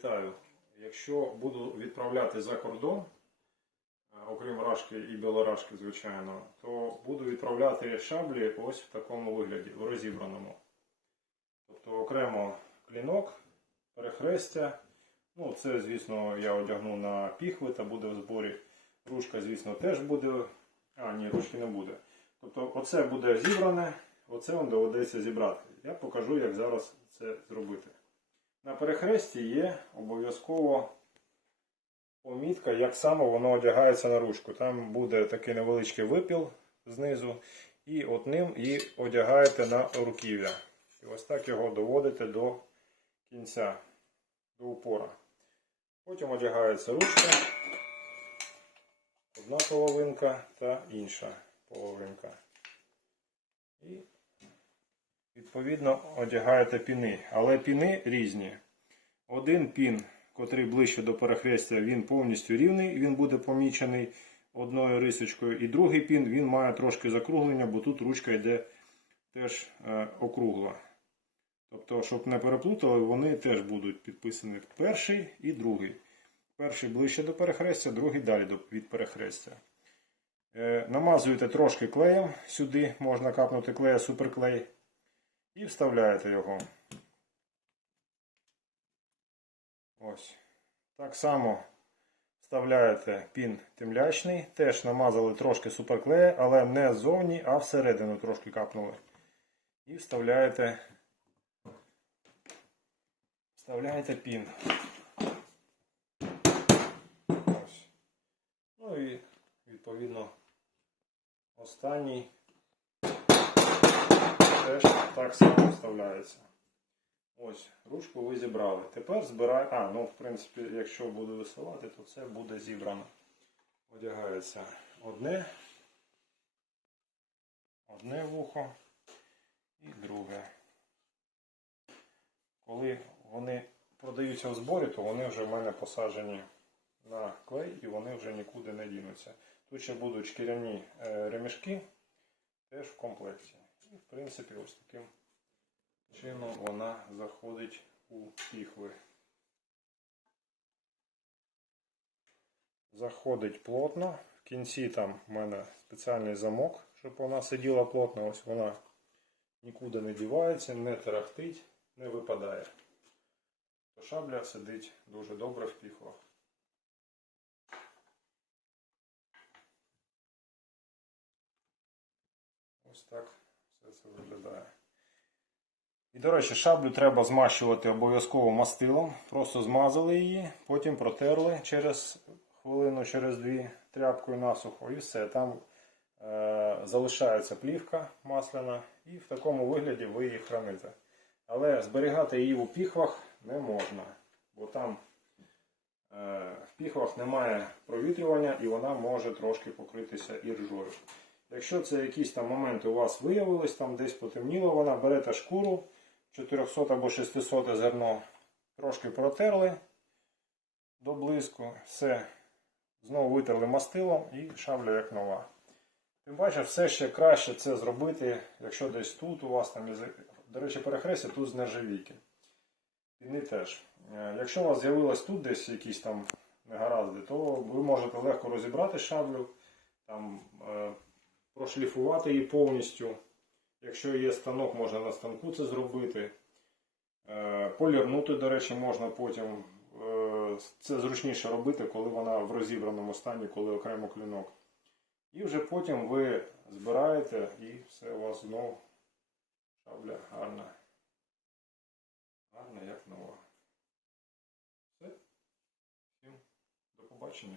Вітаю. Якщо буду відправляти за кордон, е, окрім рашки і білорашки, звичайно, то буду відправляти шаблі ось в такому вигляді, в розібраному. Тобто окремо клінок, перехрестя. Ну, це, звісно, я одягну на піхви та буде в зборі. Ручка, звісно, теж буде. А, ні, ручки не буде. Тобто, оце буде зібране, оце вам доведеться зібрати. Я покажу, як зараз це зробити. На перехресті є обов'язково помітка, як саме воно одягається на ручку. Там буде такий невеличкий випіл знизу, і от ним і одягаєте на руків'я. І ось так його доводите до кінця, до упора. Потім одягається ручка, одна половинка та інша половинка. І Відповідно, одягаєте піни. Але піни різні. Один пін, котрий ближче до перехрестя, він повністю рівний, він буде помічений одною рисочкою. І другий пін він має трошки закруглення, бо тут ручка йде теж е, округла. Тобто, щоб не переплутали, вони теж будуть підписані перший і другий. Перший ближче до перехрестя, другий далі від перехрестя. Е, намазуєте трошки клеєм, сюди можна капнути клея суперклей. І вставляєте його. Ось. Так само вставляєте пін темлячний. Теж намазали трошки суперклея, але не ззовні, а всередину трошки капнули. І вставляєте. Вставляєте пін. Ось. Ну і відповідно останній теж так само вставляється. Ось, ручку ви зібрали. Тепер збираю. А, ну в принципі, якщо буду висилати, то це буде зібрано. Одягається одне, одне вухо і друге. Коли вони продаються в зборі, то вони вже в мене посаджені на клей і вони вже нікуди не дінуться. Тут ще будуть шкіряні е, ремішки теж в комплекті. І, в принципі, ось таким чином вона заходить у піхви. Заходить плотно. В кінці там в мене спеціальний замок, щоб вона сиділа плотно. Ось вона нікуди не дівається, не тарахтить, не випадає. То шабля сидить дуже добре в піхвах. Ось так це виглядає. І, до речі, шаблю треба змащувати обов'язково мастилом. Просто змазали її, потім протерли через хвилину, через дві тряпкою насухо і все. Там е, залишається плівка масляна, і в такому вигляді ви її храните. Але зберігати її у піхвах не можна, бо там е, в піхвах немає провітрювання і вона може трошки покритися іржою. Якщо це якісь там моменти у вас виявились, там десь потемніло вона, берете шкуру 400 або 600 зерно, трошки протерли до блиску, все, знову витерли мастилом і шабля як нова. Тим паче, все ще краще це зробити, якщо десь тут у вас там, до речі, перехрестя тут з нержавійки. Піни теж. Е, Якщо у вас з'явилось тут десь якісь там негаразди, то ви можете легко розібрати шаблю, там, е, прошліфувати її повністю. Якщо є станок, можна на станку це зробити. Е, Полірнути, до речі, можна потім. Е, Це зручніше робити, коли вона в розібраному стані, коли окремо клінок. І вже потім ви збираєте і все у вас знову шабля гарна. Гарна, як нова. Все. Всім до побачення.